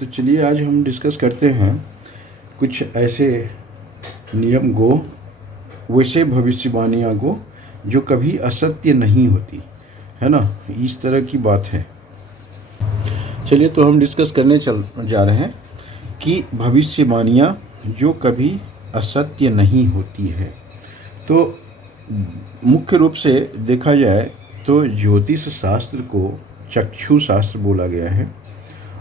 तो चलिए आज हम डिस्कस करते हैं कुछ ऐसे नियम को, वैसे भविष्यवाणियाँ को जो कभी असत्य नहीं होती है ना, इस तरह की बात है। चलिए तो हम डिस्कस करने चल जा रहे हैं कि भविष्यवाणियाँ जो कभी असत्य नहीं होती है। तो मुख्य रूप से देखा जाए तो ज्योतिष शास्त्र को चक्षु शास्त्र बोला गया है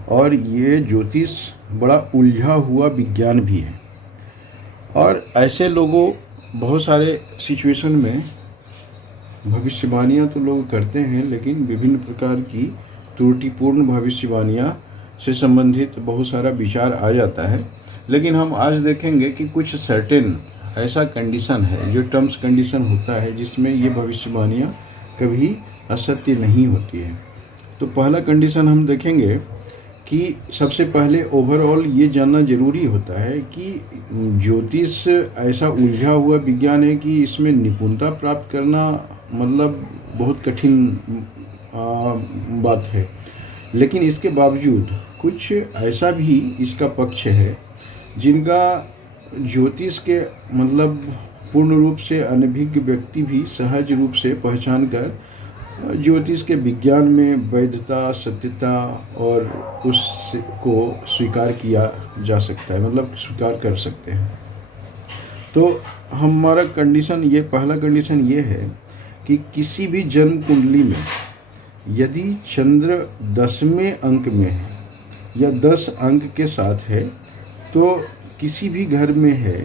और ये ज्योतिष बड़ा उलझा हुआ विज्ञान भी है। और ऐसे लोगों बहुत सारे सिचुएशन में भविष्यवाणियाँ तो लोग करते हैं, लेकिन विभिन्न प्रकार की त्रुटिपूर्ण भविष्यवाणियाँ से संबंधित बहुत सारा विचार आ जाता है। लेकिन हम आज देखेंगे कि कुछ सर्टेन ऐसा कंडीशन है जो टर्म्स कंडीशन होता है जिसमें ये भविष्यवाणियाँ कभी असत्य नहीं होती है। तो पहला कंडीशन हम देखेंगे कि सबसे पहले ओवरऑल ये जानना जरूरी होता है कि ज्योतिष ऐसा उलझा हुआ विज्ञान है कि इसमें निपुणता प्राप्त करना मतलब बहुत कठिन बात है। लेकिन इसके बावजूद कुछ ऐसा भी इसका पक्ष है जिनका ज्योतिष के मतलब पूर्ण रूप से अनभिज्ञ व्यक्ति भी सहज रूप से पहचान कर ज्योतिष के विज्ञान में वैधता, सत्यता और उसको स्वीकार किया जा सकता है, मतलब स्वीकार कर सकते हैं। तो हमारा कंडीशन ये, पहला कंडीशन ये है कि किसी भी जन्म कुंडली में यदि चंद्र 10वें अंक में है या 10 अंक के साथ है तो किसी भी घर में है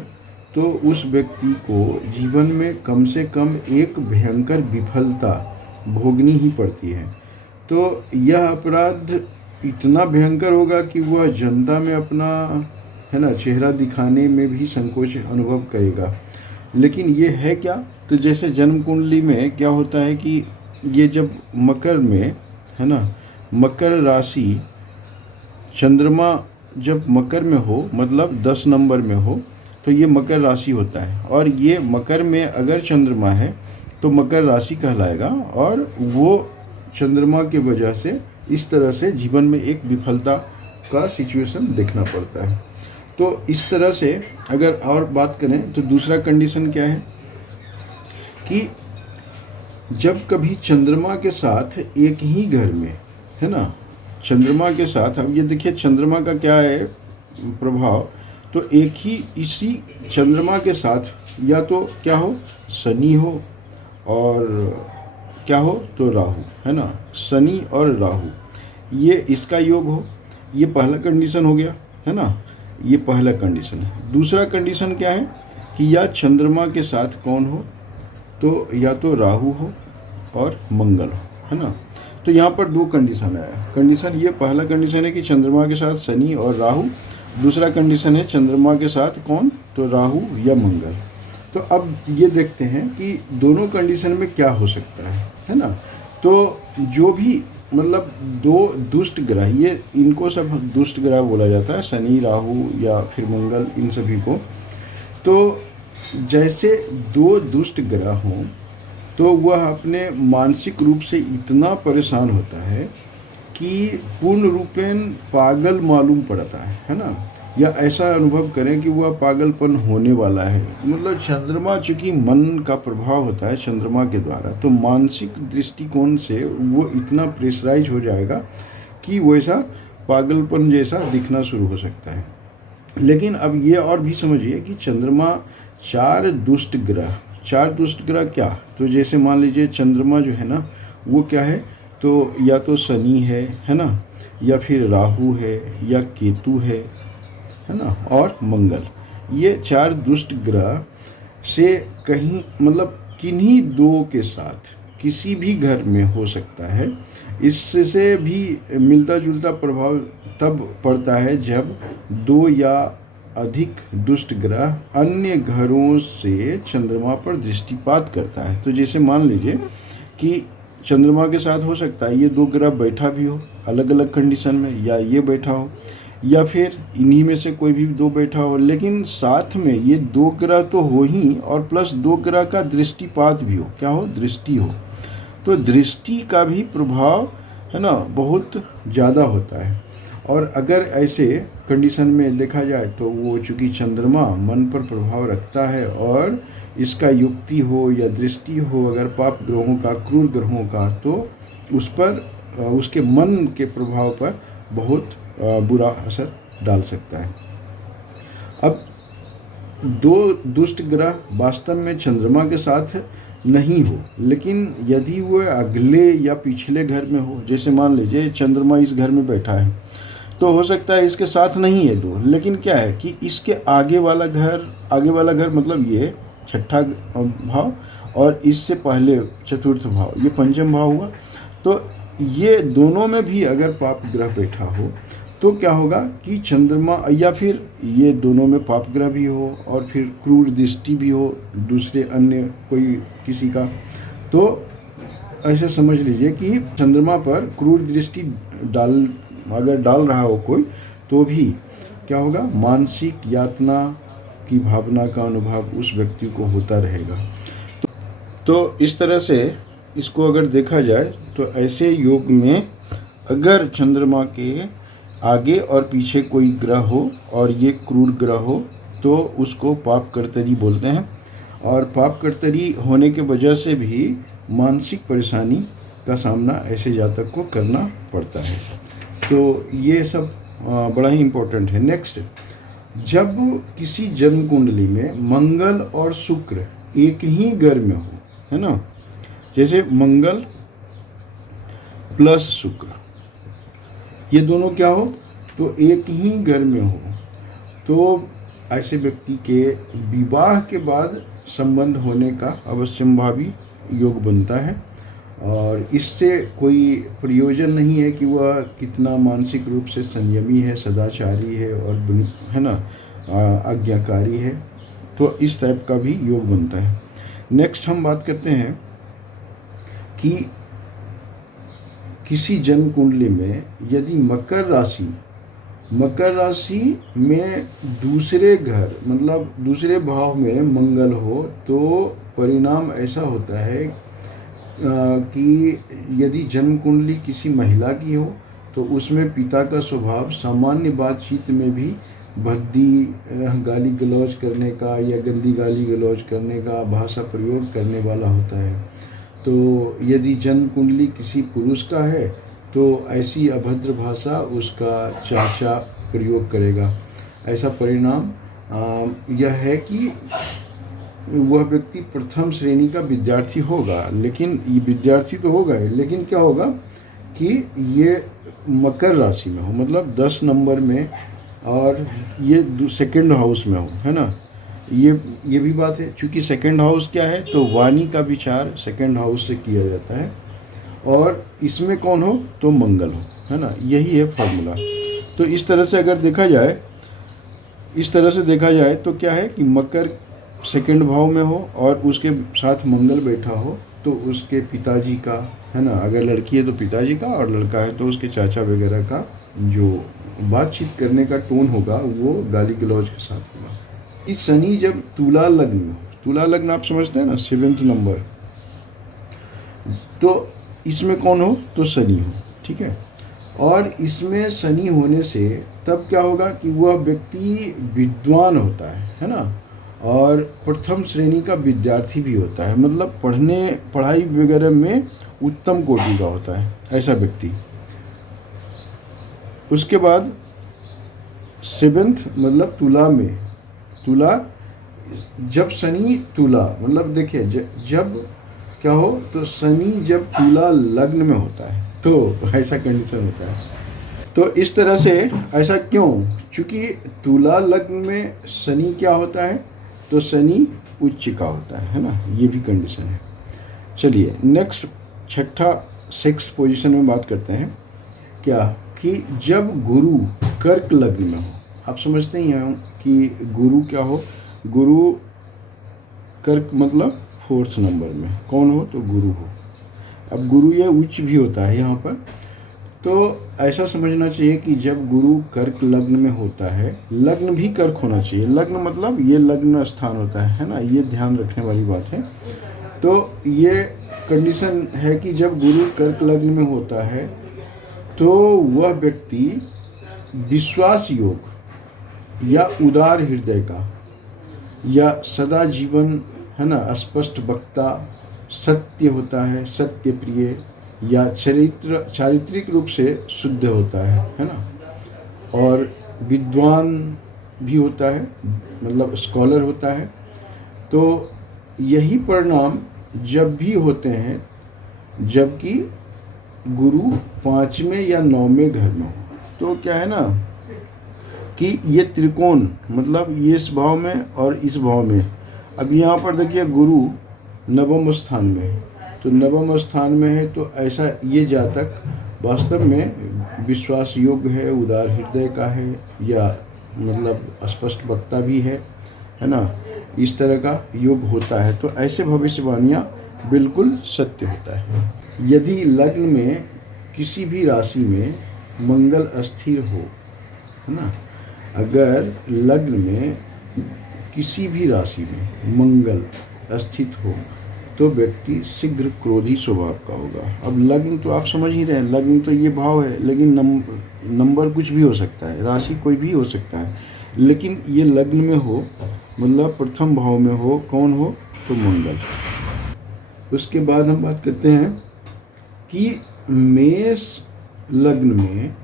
तो उस व्यक्ति को जीवन में कम से कम एक भयंकर विफलता भोगनी ही पड़ती है। तो यह अपराध इतना भयंकर होगा कि वह जनता में अपना चेहरा दिखाने में भी संकोच अनुभव करेगा। लेकिन ये है क्या, तो जैसे जन्म कुंडली में क्या होता है कि ये जब मकर में मकर राशि चंद्रमा जब मकर में हो, मतलब 10 नंबर में हो, तो ये मकर राशि होता है। और ये मकर में अगर चंद्रमा है तो मकर राशि कहलाएगा और वो चंद्रमा की वजह से इस तरह से जीवन में एक विफलता का सिचुएशन देखना पड़ता है। तो इस तरह से अगर और बात करें तो दूसरा कंडीशन क्या है कि जब कभी चंद्रमा के साथ एक ही घर में चंद्रमा के साथ, अब ये देखिए चंद्रमा का क्या है प्रभाव, तो एक ही इसी चंद्रमा के साथ या तो क्या हो, शनि हो और क्या हो तो राहु, शनि और राहु, ये इसका योग हो। ये पहला कंडीशन हो गया, ये पहला कंडीशन है। दूसरा कंडीशन क्या है कि या चंद्रमा के साथ कौन हो, तो या तो राहु हो और मंगल हो, तो यहाँ पर दो कंडीशन है। कंडीशन ये, पहला कंडीशन है कि चंद्रमा के साथ शनि और राहु, दूसरा कंडीशन है चंद्रमा के साथ कौन, तो राहु या मंगल। तो अब ये देखते हैं कि दोनों कंडीशन में क्या हो सकता है ना। तो जो भी मतलब दो दुष्ट ग्रह, ये इनको सब दुष्ट ग्रह बोला जाता है, शनि, राहु या फिर मंगल, इन सभी को। तो जैसे दो दुष्ट ग्रह हों तो वह अपने मानसिक रूप से इतना परेशान होता है कि पूर्ण रूपेण पागल मालूम पड़ता है ना, या ऐसा अनुभव करें कि वह पागलपन होने वाला है। मतलब चंद्रमा चूँकि मन का प्रभाव होता है चंद्रमा के द्वारा, तो मानसिक दृष्टिकोण से वो इतना प्रेशराइज हो जाएगा कि वैसा पागलपन जैसा दिखना शुरू हो सकता है। लेकिन अब ये और भी समझिए कि चंद्रमा चार दुष्ट ग्रह क्या, तो जैसे मान लीजिए चंद्रमा जो है ना वो क्या है, तो या तो शनि है ना, या फिर राहु है या केतु है ना, और मंगल। ये चार दुष्ट ग्रह से कहीं मतलब किन्हीं दो के साथ किसी भी घर में हो सकता है। इससे भी मिलता जुलता प्रभाव तब पड़ता है जब दो या अधिक दुष्ट ग्रह अन्य घरों से चंद्रमा पर दृष्टिपात करता है। तो जैसे मान लीजिए कि चंद्रमा के साथ हो सकता है ये दो ग्रह बैठा भी हो अलग अलग कंडीशन में, या ये बैठा हो या फिर इन्हीं में से कोई भी दो बैठा हो, लेकिन साथ में ये दो ग्रह तो हो ही और प्लस दो ग्रह का दृष्टिपात भी हो, क्या हो, दृष्टि हो। तो दृष्टि का भी प्रभाव बहुत ज़्यादा होता है। और अगर ऐसे कंडीशन में देखा जाए तो वो चूँकि चंद्रमा मन पर प्रभाव रखता है और इसका युक्ति हो या दृष्टि हो अगर पाप ग्रहों का, क्रूर ग्रहों का, तो उस पर उसके मन के प्रभाव पर बहुत बुरा असर डाल सकता है। अब दो दुष्ट ग्रह वास्तव में चंद्रमा के साथ नहीं हो, लेकिन यदि वो अगले या पिछले घर में हो, जैसे मान लीजिए चंद्रमा इस घर में बैठा है, तो हो सकता है इसके साथ नहीं है दो, लेकिन क्या है कि इसके आगे वाला घर मतलब ये छठा भाव और इससे पहले चतुर्थ भाव, ये पंचम भाव हुआ। तो ये दोनों में भी अगर पाप ग्रह बैठा हो तो क्या होगा कि चंद्रमा, या फिर ये दोनों में पाप ग्रह भी हो और फिर क्रूर दृष्टि भी हो दूसरे अन्य कोई किसी का, तो ऐसे समझ लीजिए कि चंद्रमा पर क्रूर दृष्टि अगर डाल रहा हो कोई, तो भी क्या होगा, मानसिक यातना की भावना का अनुभव उस व्यक्ति को होता रहेगा। तो इस तरह से इसको अगर देखा जाए तो ऐसे योग में अगर चंद्रमा के आगे और पीछे कोई ग्रह हो और ये क्रूर ग्रह हो तो उसको पाप कर्तरी बोलते हैं, और पाप कर्तरी होने के वजह से भी मानसिक परेशानी का सामना ऐसे जातक को करना पड़ता है। तो ये सब बड़ा ही इम्पोर्टेंट है। नेक्स्ट, जब किसी जन्म कुंडली में मंगल और शुक्र एक ही घर में हो, है ना, जैसे मंगल प्लस शुक्र, ये दोनों क्या हो तो एक ही घर में हो, तो ऐसे व्यक्ति के विवाह के बाद संबंध होने का अवश्यंभावी योग बनता है। और इससे कोई प्रयोजन नहीं है कि वह कितना मानसिक रूप से संयमी है, सदाचारी है और है ना आज्ञाकारी है, तो इस टाइप का भी योग बनता है। नेक्स्ट हम बात करते हैं कि किसी जन्म कुंडली में यदि मकर राशि में दूसरे घर मतलब दूसरे भाव में मंगल हो, तो परिणाम ऐसा होता है कि यदि जन्म कुंडली किसी महिला की हो तो उसमें पिता का स्वभाव सामान्य बातचीत में भी भद्दी गाली गलौज करने का या गंदी गाली गलौज करने का भाषा प्रयोग करने वाला होता है। तो यदि जन्म कुंडली किसी पुरुष का है तो ऐसी अभद्र भाषा उसका चाचा प्रयोग करेगा। ऐसा परिणाम यह है कि वह व्यक्ति प्रथम श्रेणी का विद्यार्थी होगा, लेकिन ये विद्यार्थी तो होगा ही, लेकिन क्या होगा कि ये मकर राशि में हो, मतलब 10 नंबर में, और ये सेकंड हाउस में हो, है ना। ये भी बात है, क्योंकि सेकंड हाउस क्या है तो वाणी का विचार सेकंड हाउस से किया जाता है, और इसमें कौन हो तो मंगल हो, है ना। यही है फॉर्मूला। तो इस तरह से अगर देखा जाए तो क्या है कि मकर सेकंड भाव में हो और उसके साथ मंगल बैठा हो तो उसके पिताजी का, है ना, अगर लड़की है तो पिताजी का और लड़का है तो उसके चाचा वगैरह का जो बातचीत करने का टोन होगा वो गाली गलौज के साथ होगा। इस शनि जब तुला लग्न में हो, तुला लग्न आप समझते हैं ना, 7th नंबर, तो इसमें कौन हो तो शनि हो, ठीक है। और इसमें शनि होने से तब क्या होगा कि वह व्यक्ति विद्वान होता है ना, और प्रथम श्रेणी का विद्यार्थी भी होता है, मतलब पढ़ाई वगैरह में उत्तम कोटि का होता है ऐसा व्यक्ति। उसके बाद 7th मतलब तुला जब शनि तुला मतलब देखिए जब क्या हो तो शनि जब तुला लग्न में होता है तो ऐसा कंडीशन होता है। तो इस तरह से ऐसा क्यों, क्योंकि तुला लग्न में शनि क्या होता है तो शनि उच्च का होता है ना, ये भी कंडीशन है। चलिए नेक्स्ट 6 पोजीशन में बात करते हैं क्या कि जब गुरु कर्क लग्न में हो, आप समझते ही हैं कि गुरु क्या हो, गुरु कर्क मतलब 4th नंबर में कौन हो तो गुरु हो। अब गुरु ये उच्च भी होता है यहाँ पर, तो ऐसा समझना चाहिए कि जब गुरु कर्क लग्न में होता है, लग्न भी कर्क होना चाहिए, लग्न मतलब ये लग्न स्थान होता है ना, ये ध्यान रखने वाली बात है। तो ये कंडीशन है कि जब गुरु कर्क लग्न में होता है तो वह व्यक्ति विश्वास योग या उदार हृदय का या सदा जीवन, है ना, स्पष्ट वक्ता, सत्य होता है, सत्य प्रिय या चारित्रिक रूप से शुद्ध होता है ना, और विद्वान भी होता है, मतलब स्कॉलर होता है। तो यही परिणाम जब भी होते हैं जबकि गुरु 5वें या 9वें घर में हो। तो क्या है ना कि ये त्रिकोण, मतलब ये इस भाव में और इस भाव में, अब यहाँ पर देखिए गुरु 9वें स्थान में है, तो 9वें स्थान में है तो ऐसा ये जातक वास्तव में विश्वास योग्य है, उदार हृदय का है, या मतलब स्पष्ट वक्ता भी है ना, इस तरह का योग होता है। तो ऐसे भविष्यवाणियाँ बिल्कुल सत्य होता है। यदि लग्न में किसी भी राशि में मंगल अस्थिर हो, है ना, अगर लग्न में किसी भी राशि में मंगल स्थित हो तो व्यक्ति शीघ्र क्रोधी स्वभाव का होगा। अब लग्न तो आप समझ ही रहे हैं, लग्न तो ये भाव है, लेकिन नंबर कुछ भी हो सकता है, राशि कोई भी हो सकता है, लेकिन ये लग्न में हो, मतलब प्रथम भाव में हो, कौन हो, तो मंगल। उसके बाद हम बात करते हैं कि मेष लग्न में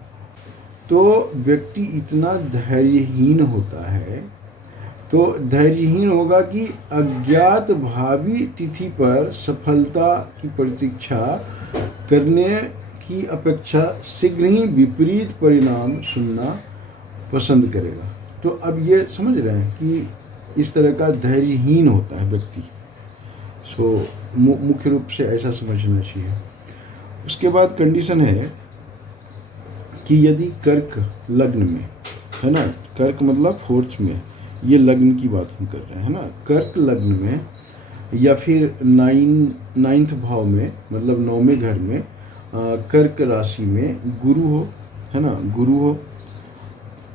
तो व्यक्ति इतना धैर्यहीन होता है, तो धैर्यहीन होगा कि अज्ञात भावी तिथि पर सफलता की प्रतीक्षा करने की अपेक्षा शीघ्र ही विपरीत परिणाम सुनना पसंद करेगा। तो अब ये समझ रहे हैं कि इस तरह का धैर्यहीन होता है व्यक्ति। सो मुख्य रूप से ऐसा समझना चाहिए। उसके बाद कंडीशन है कि यदि कर्क लग्न में, है ना, कर्क मतलब 4th में, ये लग्न की बात हम कर रहे हैं ना, कर्क लग्न में या फिर 9th भाव में, मतलब 9वें घर में कर्क राशि में गुरु हो, है ना, गुरु हो,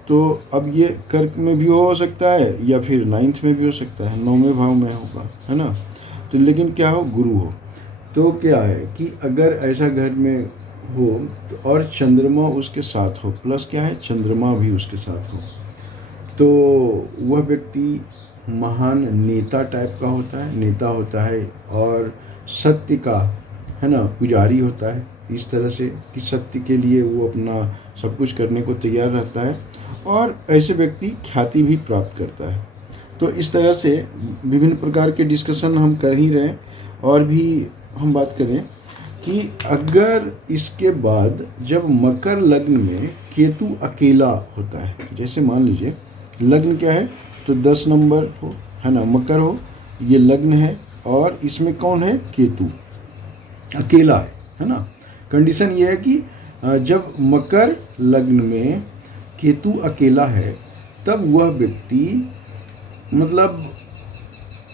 तो अब ये कर्क में भी हो सकता है या फिर 9th में भी हो सकता है, 9वें भाव में होगा, है ना। तो लेकिन क्या हो, गुरु हो, तो क्या है कि अगर ऐसा घर में हो तो और चंद्रमा उसके साथ हो, प्लस क्या है, चंद्रमा भी उसके साथ हो, तो वह व्यक्ति महान नेता टाइप का होता है, नेता होता है, और सत्य का, है ना, पुजारी होता है, इस तरह से कि सत्य के लिए वो अपना सब कुछ करने को तैयार रहता है, और ऐसे व्यक्ति ख्याति भी प्राप्त करता है। तो इस तरह से विभिन्न प्रकार के डिस्कशन हम कर ही रहे हैं। और भी हम बात करें कि अगर इसके बाद जब मकर लग्न में केतु अकेला होता है, जैसे मान लीजिए लग्न क्या है, तो 10 नंबर हो, है ना, मकर हो, ये लग्न है, और इसमें कौन है, केतु अकेला है ना। कंडीशन ये है कि जब मकर लग्न में केतु अकेला है तब वह व्यक्ति, मतलब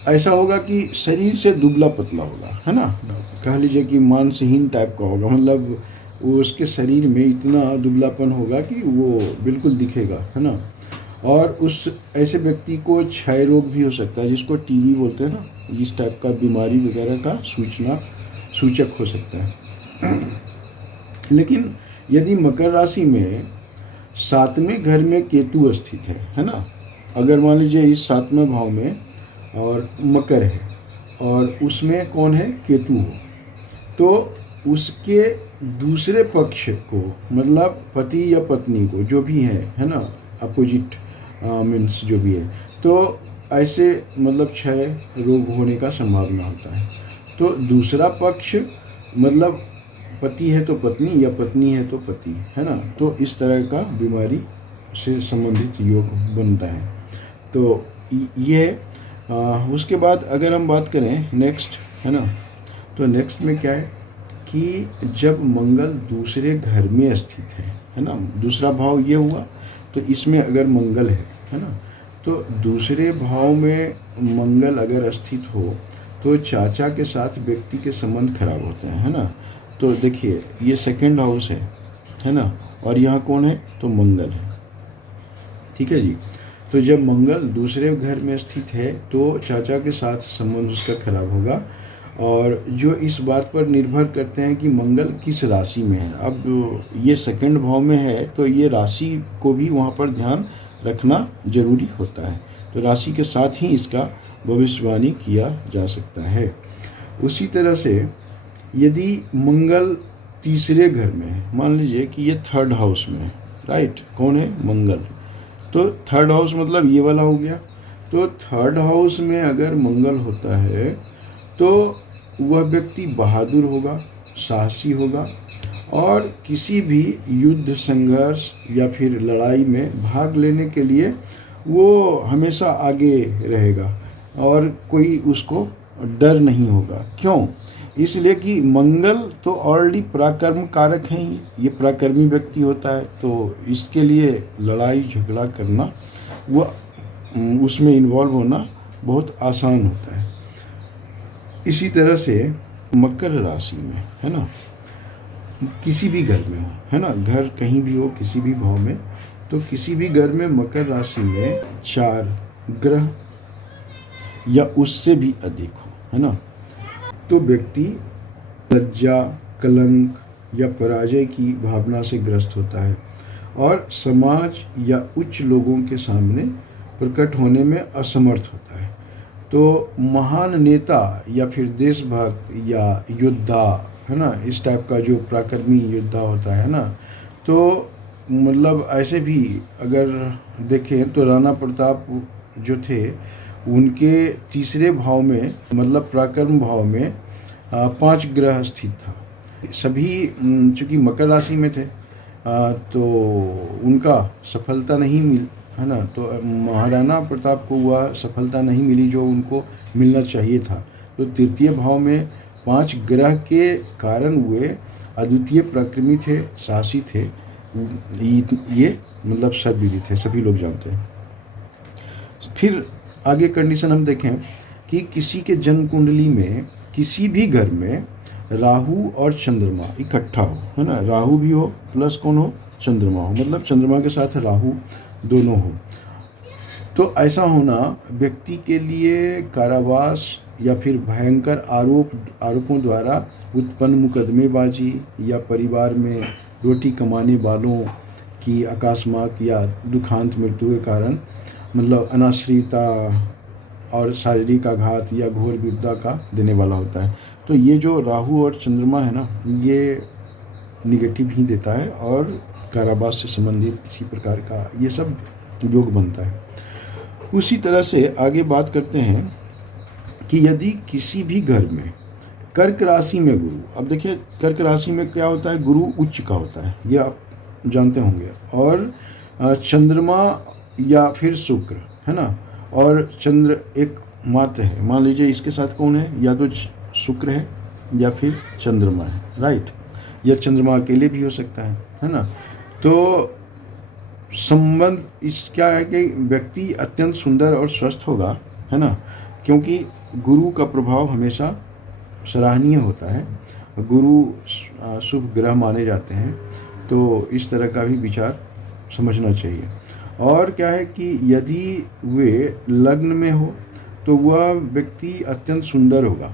ऐसा होगा कि शरीर से दुबला पतला होगा, है ना, कह लीजिए कि मांसहीन टाइप का होगा, मतलब वो उसके शरीर में इतना दुबलापन होगा कि वो बिल्कुल दिखेगा, है ना। और उस ऐसे व्यक्ति को क्षय रोग भी हो सकता है, जिसको टीबी बोलते हैं ना, इस टाइप का बीमारी वगैरह का सूचक हो सकता है। लेकिन यदि मकर राशि में 7वें घर में केतु स्थित है ना, अगर मान लीजिए इस 7वें भाव में और मकर है और उसमें कौन है, केतु हो, तो उसके दूसरे पक्ष को, मतलब पति या पत्नी को, जो भी है ना, अपोजिट मीन्स जो भी है, तो ऐसे मतलब क्षय रोग होने का संभावना होता है। तो दूसरा पक्ष मतलब पति है तो पत्नी, या पत्नी है तो पति, है ना, तो इस तरह का बीमारी से संबंधित योग बनता है। तो ये उसके बाद अगर हम बात करें नेक्स्ट, है ना, तो नेक्स्ट में क्या है कि जब मंगल दूसरे घर में स्थित है ना, दूसरा भाव ये हुआ, तो इसमें अगर मंगल है ना, तो दूसरे भाव में मंगल अगर स्थित हो तो चाचा के साथ व्यक्ति के संबंध खराब होते हैं, है ना। तो देखिए ये 2nd हाउस है ना, और यहाँ कौन है, तो मंगल है, ठीक है जी। तो जब मंगल दूसरे घर में स्थित है तो चाचा के साथ संबंध उसका खराब होगा, और जो इस बात पर निर्भर करते हैं कि मंगल किस राशि में है। अब ये सेकंड भाव में है तो ये राशि को भी वहाँ पर ध्यान रखना जरूरी होता है। तो राशि के साथ ही इसका भविष्यवाणी किया जा सकता है। उसी तरह से यदि मंगल तीसरे घर में है, मान लीजिए कि ये थर्ड हाउस में है, राइट, कौन है, मंगल। तो थर्ड हाउस मतलब ये वाला हो गया। तो थर्ड हाउस में अगर मंगल होता है तो वह व्यक्ति बहादुर होगा, साहसी होगा और किसी भी युद्ध, संघर्ष या फिर लड़ाई में भाग लेने के लिए वो हमेशा आगे रहेगा और कोई उसको डर नहीं होगा। क्यों? इसलिए कि मंगल तो ऑलरेडी पराक्रम कारक हैं ही, ये पराक्रमी व्यक्ति होता है, तो इसके लिए लड़ाई झगड़ा करना, वो उसमें इन्वॉल्व होना बहुत आसान होता है। इसी तरह से मकर राशि में, है ना, किसी भी घर में हो, है ना, घर कहीं भी हो, किसी भी भाव में, तो किसी भी घर में मकर राशि में 4 ग्रह या उससे भी अधिक हो, है ना, तो व्यक्ति लज्जा, कलंक या पराजय की भावना से ग्रस्त होता है और समाज या उच्च लोगों के सामने प्रकट होने में असमर्थ होता है। तो महान नेता या फिर देशभक्त या योद्धा, है ना, इस टाइप का जो पराक्रमी योद्धा होता है ना, तो मतलब ऐसे भी अगर देखें तो राणा प्रताप जो थे उनके तीसरे भाव में, मतलब पराक्रम भाव में 5 ग्रह स्थित था। सभी चूँकि मकर राशि में थे तो उनका सफलता नहीं मिल, है ना, तो महाराणा प्रताप को वह सफलता नहीं मिली जो उनको मिलना चाहिए था। तो तृतीय भाव में 5 ग्रह के कारण वे अद्वितीय पराक्रमी थे, साहसी थे, ये मतलब सर्वविदित थे, सभी लोग जानते हैं। फिर आगे कंडीशन हम देखें कि किसी के जन्म कुंडली में किसी भी घर में राहु और चंद्रमा इकट्ठा हो, है ना, राहु भी हो प्लस कौन हो, चंद्रमा हो, मतलब चंद्रमा के साथ राहु दोनों हो, तो ऐसा होना व्यक्ति के लिए कारावास या फिर भयंकर आरोपों द्वारा उत्पन्न मुकदमेबाजी या परिवार में रोटी कमाने वालों की अकस्मात या दुखांत मृत्यु के कारण मतलब अनाश्रियता और शारीरिक आघात या घोर विपदा का देने वाला होता है। तो ये जो राहु और चंद्रमा है ना, ये निगेटिव ही देता है और कारावास से संबंधित किसी प्रकार का ये सब योग बनता है। उसी तरह से आगे बात करते हैं कि यदि किसी भी घर में कर्क राशि में गुरु, अब देखिए कर्क राशि में क्या होता है, गुरु उच्च का होता है, ये आप जानते होंगे, और चंद्रमा या फिर शुक्र, है ना, और चंद्र एक मात्र है, मान लीजिए इसके साथ कौन है, या तो शुक्र है या फिर चंद्रमा है, राइट, या चंद्रमा अकेले भी हो सकता है ना। तो संबंध इस क्या है कि व्यक्ति अत्यंत सुंदर और स्वस्थ होगा, है ना, क्योंकि गुरु का प्रभाव हमेशा सराहनीय होता है, गुरु शुभ ग्रह माने जाते हैं, तो इस तरह का भी विचार समझना चाहिए। और क्या है कि यदि वे लग्न में हो तो वह व्यक्ति अत्यंत सुंदर होगा,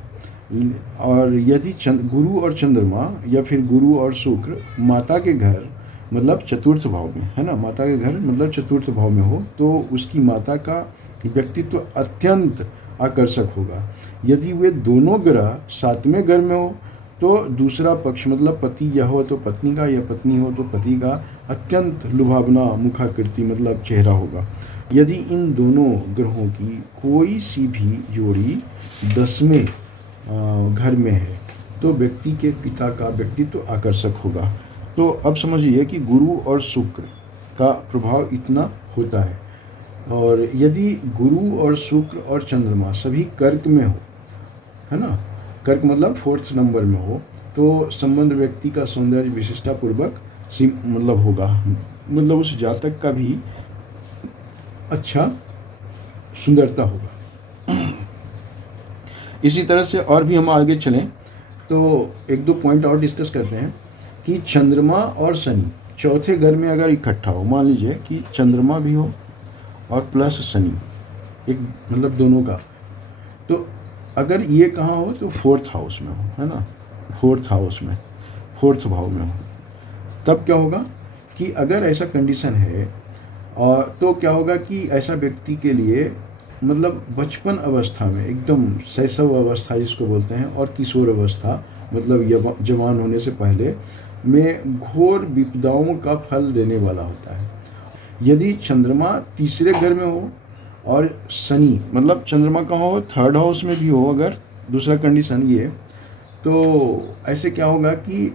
और यदि गुरु और चंद्रमा या फिर गुरु और शुक्र माता के घर मतलब चतुर्थ भाव में, है ना, माता के घर मतलब चतुर्थ भाव में हो तो उसकी माता का व्यक्तित्व अत्यंत आकर्षक होगा। यदि वे दोनों ग्रह 7वें घर में हो तो दूसरा पक्ष मतलब पति या हो तो पत्नी का, या पत्नी हो तो पति का अत्यंत लुभावना मुखाकृति मतलब चेहरा होगा। यदि इन दोनों ग्रहों की कोई सी भी जोड़ी 10वें घर में है तो व्यक्ति के पिता का व्यक्तित्व आकर्षक होगा। तो अब समझिए कि गुरु और शुक्र का प्रभाव इतना होता है। और यदि गुरु और शुक्र और चंद्रमा सभी कर्क में हो, है ना, कर्क मतलब 4th नंबर में हो, तो संबंध व्यक्ति का सौंदर्य विशिष्टतापूर्वक मतलब होगा, मतलब उस जातक का भी अच्छा सुंदरता होगा। इसी तरह से और भी हम आगे चलें तो 1-2 पॉइंट और डिस्कस करते हैं कि चंद्रमा और शनि 4थे घर में अगर इकट्ठा हो, मान लीजिए कि चंद्रमा भी हो और प्लस शनि, एक मतलब दोनों का, तो अगर ये कहाँ हो तो फोर्थ हाउस में हो, है ना, फोर्थ हाउस में, फोर्थ भाव में हो, तब क्या होगा कि अगर ऐसा कंडीशन है और तो क्या होगा कि ऐसा व्यक्ति के लिए मतलब बचपन अवस्था में एकदम शैशव अवस्था जिसको बोलते हैं और किशोर अवस्था मतलब जवान होने से पहले में घोर विपदाओं का फल देने वाला होता है। यदि चंद्रमा तीसरे घर में हो और शनि मतलब चंद्रमा कहाँ हो, थर्ड हाउस में भी हो, अगर दूसरा कंडीशन ये, तो ऐसे क्या होगा कि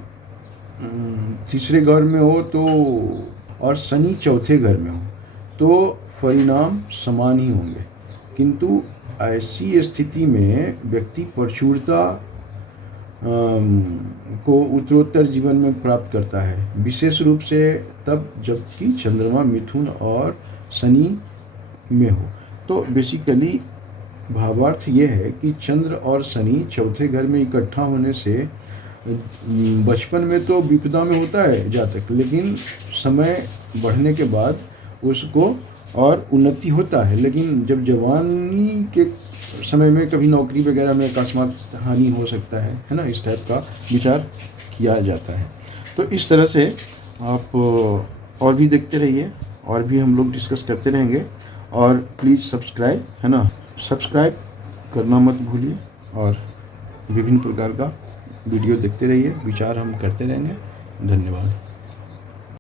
तीसरे घर में हो तो और शनि चौथे घर में हो तो परिणाम समान ही होंगे, किंतु ऐसी स्थिति में व्यक्ति प्रचुरता को उत्तरोत्तर जीवन में प्राप्त करता है, विशेष रूप से तब जबकि चंद्रमा मिथुन और शनि में हो। तो बेसिकली भावार्थ ये है कि चंद्र और शनि चौथे घर में इकट्ठा होने से बचपन में तो विपदा में होता है जातक, लेकिन समय बढ़ने के बाद उसको और उन्नति होता है, लेकिन जब जवानी के समय में कभी नौकरी वगैरह में अकस्मात हानि हो सकता है ना, इस टाइप का विचार किया जाता है। तो इस तरह से आप और भी देखते रहिए और भी हम लोग डिस्कस करते रहेंगे, और प्लीज़ सब्सक्राइब, है ना, सब्सक्राइब करना मत भूलिए, और विभिन्न प्रकार का वीडियो देखते रहिए, विचार हम करते रहेंगे। धन्यवाद।